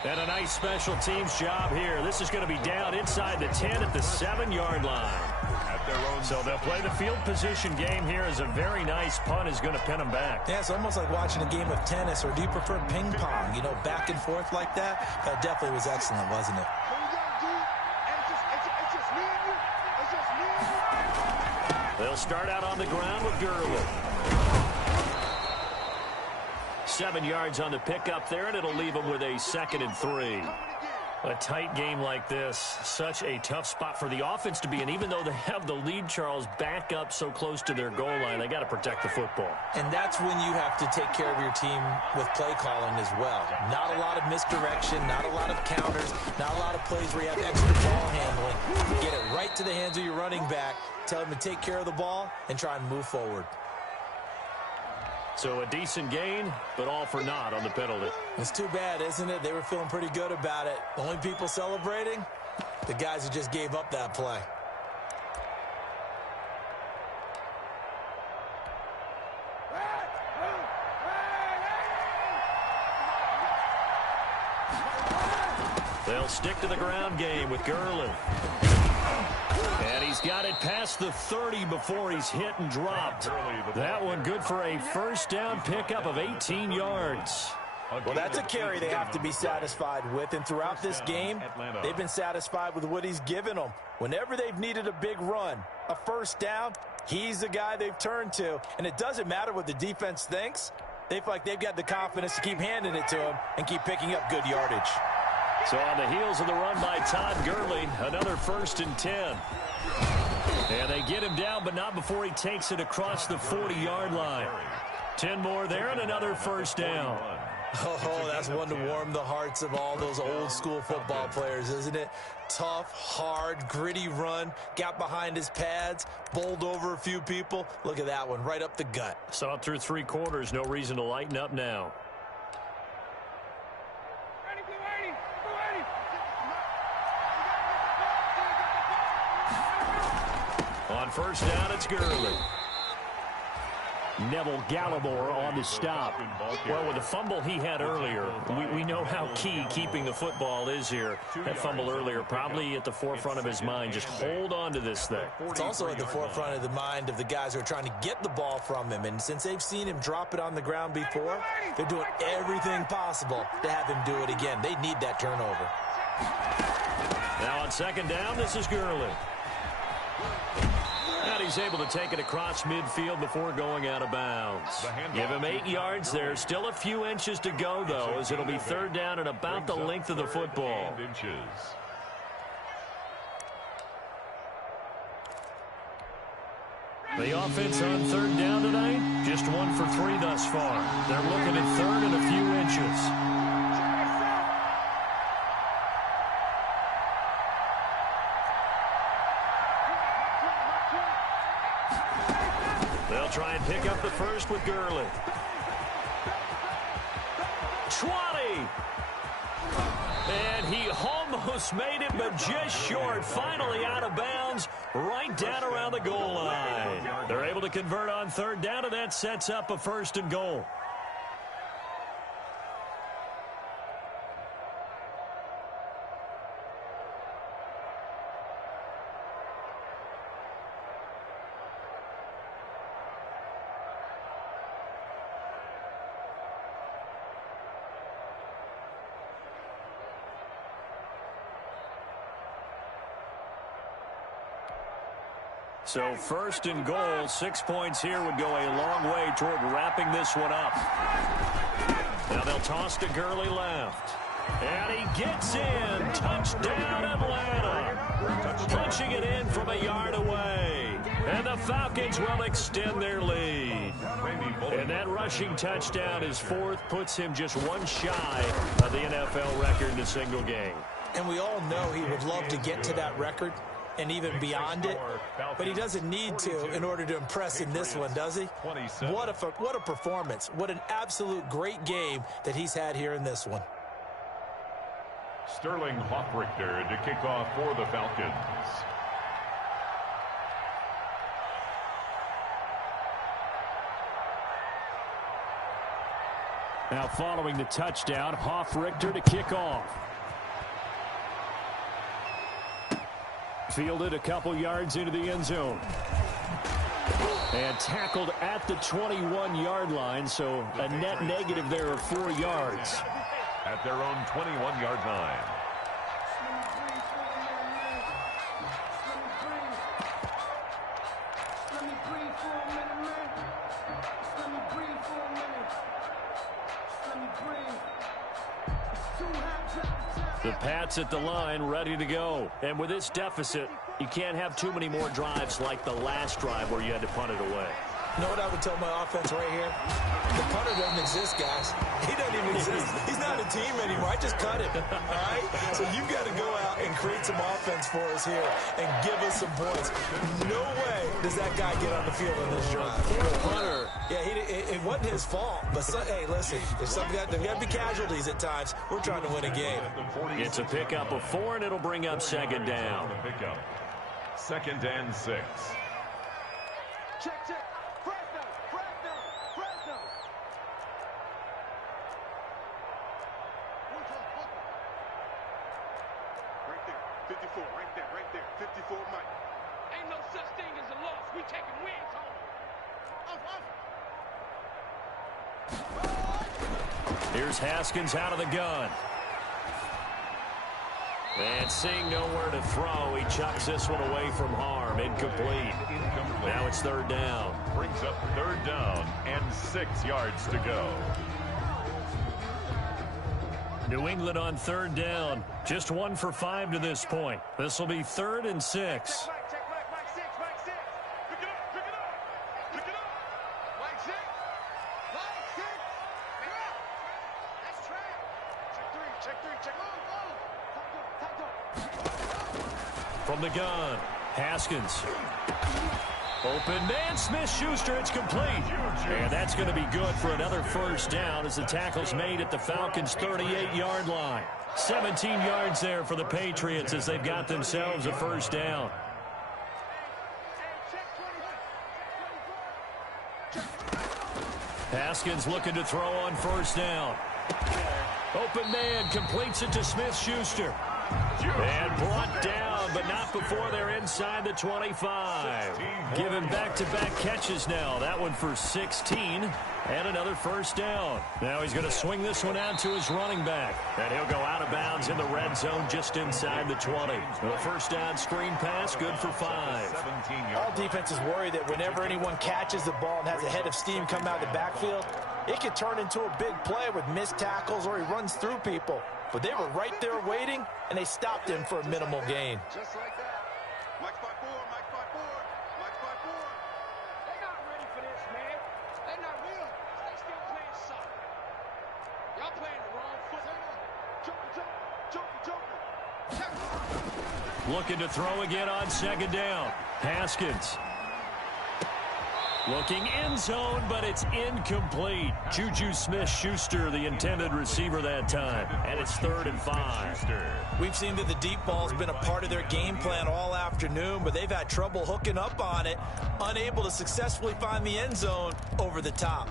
And a nice special teams job here. This is going to be down inside the 10 at the 7-yard line. So they'll play the field position game here as a very nice punt is going to pin them back. Yeah, it's almost like watching a game of tennis, or do you prefer ping pong? You know, back and forth like that? That definitely was excellent, wasn't it? They'll start out on the ground with Gurley. 7 yards on the pickup there, and it'll leave them with a 2nd and 3. A tight game like this, such a tough spot for the offense to be in. Even though they have the lead, Charles, back up so close to their goal line, they got to protect the football. And that's when you have to take care of your team with play calling as well. Not a lot of misdirection, not a lot of counters, not a lot of plays where you have extra ball handling. Get it right to the hands of your running back, tell him to take care of the ball, and try and move forward. So a decent gain, but all for naught on the penalty. It's too bad, isn't it? They were feeling pretty good about it. The only people celebrating, the guys who just gave up that play. They'll stick to the ground game with Gurley. And he's got it past the 30 before he's hit and dropped. That one good for a first down pickup of 18 yards. Well, that's a carry they have to be satisfied with. And throughout this game, they've been satisfied with what he's given them. Whenever they've needed a big run, a first down, he's the guy they've turned to. And it doesn't matter what the defense thinks. They feel like they've got the confidence to keep handing it to him and keep picking up good yardage. So on the heels of the run by Todd Gurley, another 1st and 10. And they get him down, but not before he takes it across the 40-yard line. 10 more there and another first down. Oh, that's one to warm the hearts of all those old-school football players, isn't it? Tough, hard, gritty run, got behind his pads, bowled over a few people. Look at that one, right up the gut. Saw it through 3 quarters, no reason to lighten up now. On first down, it's Gurley. Neville Gallimore on the stop. Well, with the fumble he had earlier, we know how key keeping the football is here. That fumble earlier probably at the forefront of his mind. Just hold on to this thing. It's also at the forefront of the mind of the guys who are trying to get the ball from him. And since they've seen him drop it on the ground before, they're doing everything possible to have him do it again. They need that turnover. Now on second down, this is Gurley. And he's able to take it across midfield before going out of bounds. Give him 8 yards there. Still a few inches to go, though, as it'll be third down and about the length of the football. The offense on third down tonight, just 1 for 3 thus far. They're looking at third and a few inches. They'll try and pick up the first with Gurley. 20. And he almost made it, but just short. Finally out of bounds, right down around the goal line. They're able to convert on third down, and that sets up a 1st and goal. So 1st and goal, 6 points here would go a long way toward wrapping this one up. Now they'll toss to Gurley left. And he gets in. Touchdown, Atlanta. Punching it in from a yard away. And the Falcons will extend their lead. And that rushing touchdown, his 4th, puts him just 1 shy of the NFL record in a single game. And we all know he would love to get to that record and even beyond it, but he doesn't need to in order to impress in this one, does he? What a performance. What an absolute great game that he's had here in this one. Sterling Hoffrichter to kick off for the Falcons. Now following the touchdown, Hoffrichter to kick off. Fielded a couple yards into the end zone. And tackled at the 21-yard line, so a net negative there of 4 yards. At their own 21-yard line. The Pats at the line, ready to go. And with this deficit, you can't have too many more drives like the last drive where you had to punt it away. You know what I would tell my offense right here? The punter doesn't exist, guys. He doesn't even exist. He's not a team anymore. I just cut him, all right? So you've got to go out and create some offense for us here and give us some points. No way does that guy get on the field in this drive. Punter. Yeah, it wasn't his fault. But, hey, listen, there's got to be casualties at times. We're trying to win a game. It's a pickup of 4, and it'll bring up second down. Second and 6. Check, check. Ain't no such thing as a loss. We taking wins home. Here's Haskins out of the gun. And seeing nowhere to throw, he chucks this one away from harm. Incomplete. Now it's third down. Brings up third down and 6 yards to go. New England on third down. Just 1 for 5 to this point. This will be 3rd and 6. Check, Mike 6. Pick it up. Mike 6. That's track. Check 3. From the gun, Haskins. Open man, Smith-Schuster, it's complete. And that's going to be good for another first down as the tackle's made at the Falcons' 38-yard line. 17 yards there for the Patriots as they've got themselves a first down. Haskins looking to throw on first down. Open man completes it to Smith-Schuster. And brought down, but not before they're inside the 25. Given back-to-back catches now. That one for 16 and another first down. Now he's going to swing this one out to his running back. And he'll go out of bounds in the red zone just inside the 20. The first down screen pass, good for 5. All defenses worry that whenever anyone catches the ball and has a head of steam come out of the backfield, it could turn into a big play with missed tackles or he runs through people. But they were right there waiting, and they stopped him for a minimal gain. Just like that. Mike 5-4. They're not ready for this, man. They're not real. They still playing soccer. Y'all playing the wrong foot. Joker. Looking to throw again on second down. Haskins. Looking end zone, but it's incomplete. Juju Smith-Schuster, the intended receiver that time. And it's 3rd and 5. We've seen that the deep ball's been a part of their game plan all afternoon, but they've had trouble hooking up on it, unable to successfully find the end zone over the top.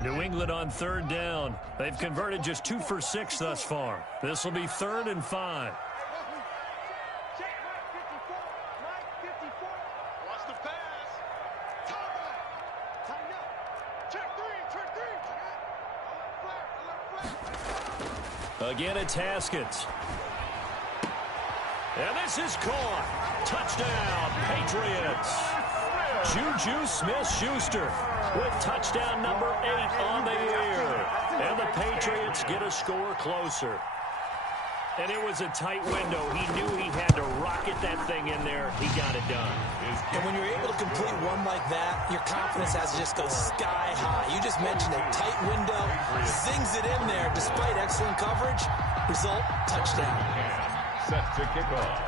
New England on third down. They've converted just 2 for 6 thus far. This will be 3rd and 5. Again, it's Haskins. And this is caught. Touchdown, Patriots. Juju Smith-Schuster with touchdown number 8 on the year. And the Patriots get a score closer. And it was a tight window. He knew he had to rocket that thing in there. He got it done. And when you're able to complete one like that, your confidence has to just go sky high. You just mentioned a tight window, zings it in there despite excellent coverage. Result, touchdown. Set to kick off.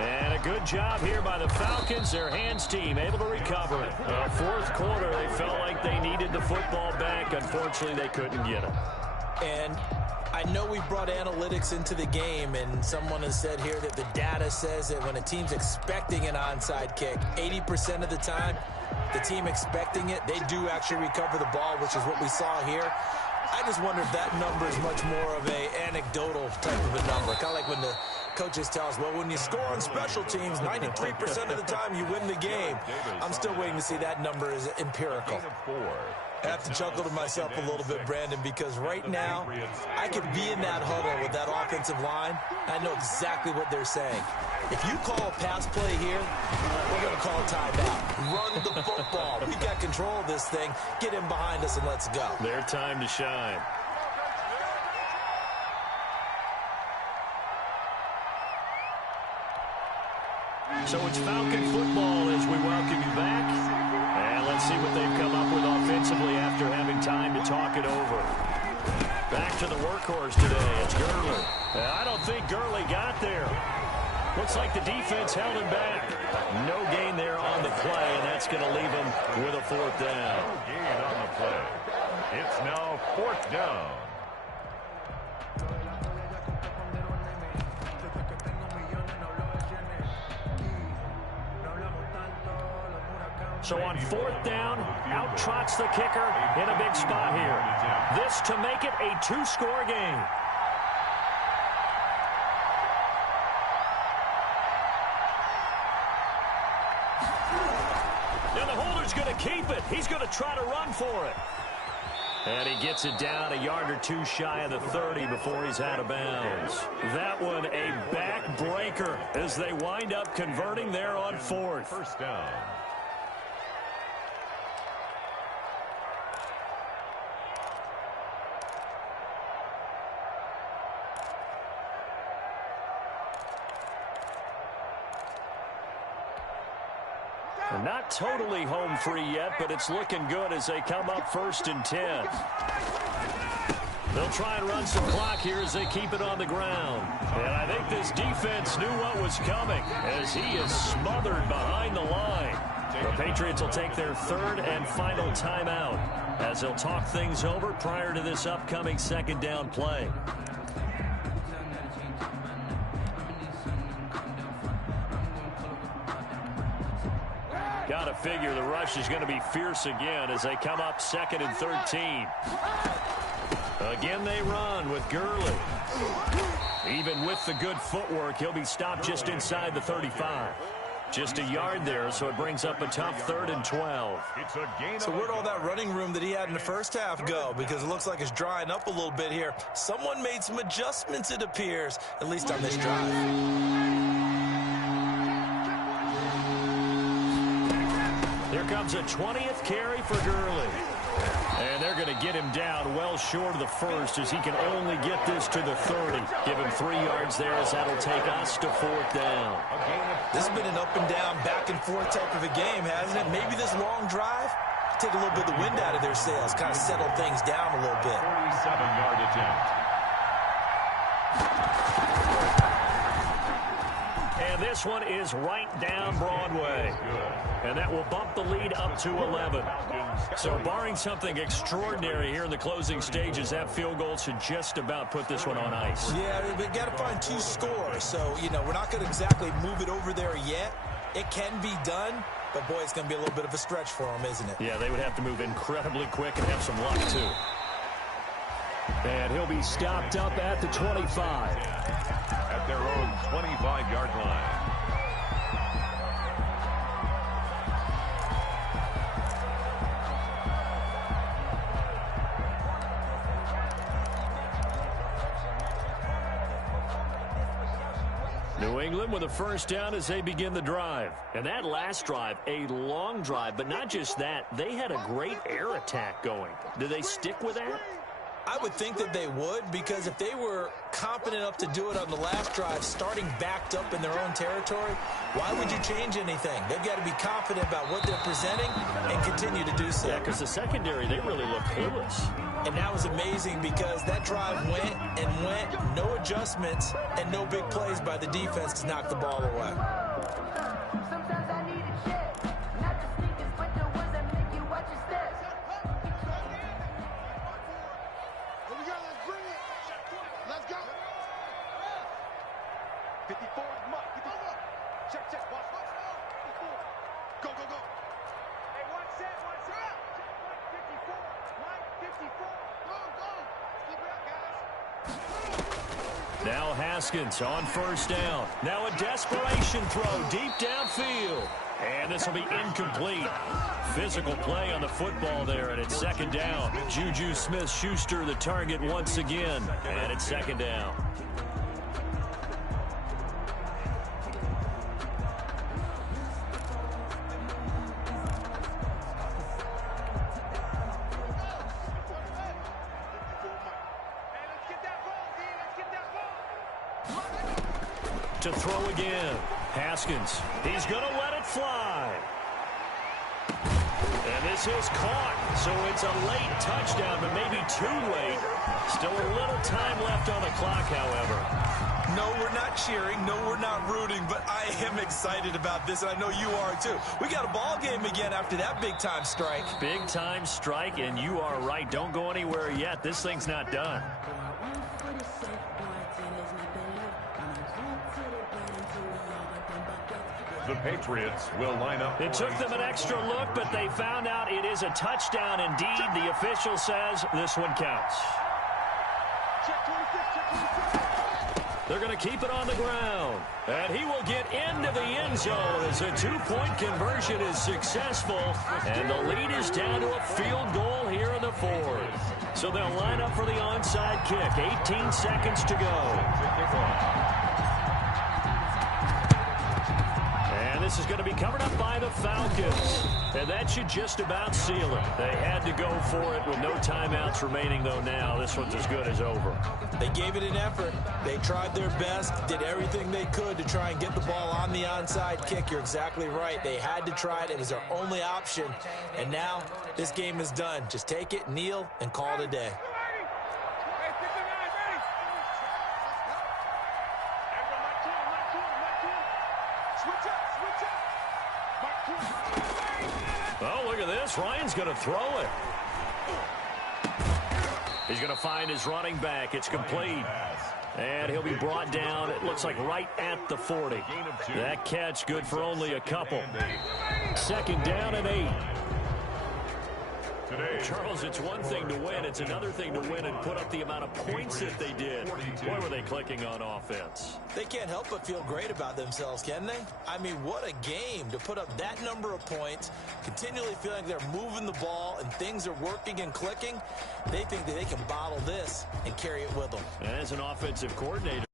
And a good job here by the Falcons. Their hands team able to recover it. Fourth quarter, they felt like they needed the football back. Unfortunately, they couldn't get it. And I know we brought analytics into the game, and someone has said here that the data says that when a team's expecting an onside kick, 80% of the time, the team expecting it, they do actually recover the ball, which is what we saw here. I just wonder if that number is much more of a anecdotal type of a number. Kind of like when the coaches tell us, well, when you score on special teams, 93% of the time you win the game. I'm still waiting to see that number is empirical. I have to chuckle to myself a little bit, Brandon, because right now I could be in that huddle with that offensive line. I know exactly what they're saying. If you call a pass play here, we're going to call a timeout. Run the football. We got control of this thing. Get in behind us and let's go. Their time to shine. So it's Falcon football as we welcome you back. And let's see what they've come up with offensively after having time to talk it over. Back to the workhorse today. It's Gurley. I don't think Gurley got there. Looks like the defense held him back. No gain there on the play, and that's going to leave him with a fourth down. No gain on the play. It's now fourth down. So on fourth down, out trots the kicker in a big spot here. This to make it a two-score game. Now the holder's going to keep it. He's going to try to run for it. And he gets it down a yard or two shy of the 30 before he's out of bounds. That one a backbreaker as they wind up converting there on fourth. First down. They're not totally home free yet, but it's looking good as they come up 1st and 10. They'll try and run some clock here as they keep it on the ground. And I think this defense knew what was coming as he is smothered behind the line. The Patriots will take their third and final timeout as they'll talk things over prior to this upcoming second down play. Got to figure the rush is going to be fierce again as they come up 2nd and 13. Again they run with Gurley. Even with the good footwork, he'll be stopped just inside the 35. Just a yard there, so it brings up a tough 3rd and 12. So where'd all that running room that he had in the first half go? Because it looks like it's drying up a little bit here. Someone made some adjustments, it appears, at least on this drive. Here comes a 20th carry for Gurley. And they're going to get him down well short of the first as he can only get this to the 30. Give him 3 yards there as that'll take us to 4th down. This has been an up and down, back and forth type of a game, hasn't it? Maybe this long drive, take a little bit of the wind out of their sails, kind of settle things down a little bit. 37-yard attempt. And this one is right down Broadway. And that will bump the lead up to 11. So barring something extraordinary here in the closing stages, that field goal should just about put this one on ice. Yeah, we've got to find 2 scores. So, you know, we're not going to exactly move it over there yet. It can be done, but, boy, it's going to be a little bit of a stretch for them, isn't it? Yeah, they would have to move incredibly quick and have some luck, too. And he'll be stopped up at the 25. At their own 25-yard line. New England with a first down as they begin the drive. And that last drive, a long drive, but not just that, they had a great air attack going. Do they stick with that? I would think that they would, because if they were confident enough to do it on the last drive, starting backed up in their own territory, why would you change anything? They've got to be confident about what they're presenting and continue to do so. Yeah, because the secondary, they really looked clueless. And that was amazing because that drive went and went, no adjustments, and no big plays by the defense to knock the ball away. Sometimes I need a check, not the sneakers, but the ones that make you watch your steps. Here we go, let's bring it. Let's go. 54, mark, 54. Check, watch. 54. Go. Hey, one set. 54. Mike, 54. Go. Keep it up, guys. Now Haskins on first down. Now a desperation throw deep downfield. And this will be incomplete. Physical play on the football there, and it's second down. Juju Smith-Schuster the target once again, and it's second down. To throw again. Haskins, he's going to let it fly. And this is caught, so it's a late touchdown, but maybe too late. Still a little time left on the clock, however. No, we're not cheering. No, we're not rooting, but I am excited about this, and I know you are too. We got a ball game again after that big-time strike. Big-time strike, and you are right. Don't go anywhere yet. This thing's not done. The Patriots will line up. It took them an extra look, but they found out it is a touchdown indeed. The official says this one counts. They're going to keep it on the ground. And he will get into the end zone as a two-point conversion is successful. And the lead is down to a field goal here in the fourth. So they'll line up for the onside kick. 18 seconds to go. This is going to be covered up by the Falcons. And that should just about seal it. They had to go for it with no timeouts remaining, though, now. This one's as good as over. They gave it an effort. They tried their best, did everything they could to try and get the ball on the onside kick. You're exactly right. They had to try it. It was their only option. And now this game is done. Just take it, kneel, and call it a day. Oh, look at this. Ryan's going to throw it. He's going to find his running back. It's complete. And he'll be brought down, it looks like, right at the 40. That catch good for only a couple. 2nd down and 8. Charles, it's one thing to win. It's another thing to win and put up the amount of points that they did. Boy, were they clicking on offense. They can't help but feel great about themselves, can they? I mean, what a game to put up that number of points, continually feeling like they're moving the ball and things are working and clicking. They think that they can bottle this and carry it with them. And as an offensive coordinator,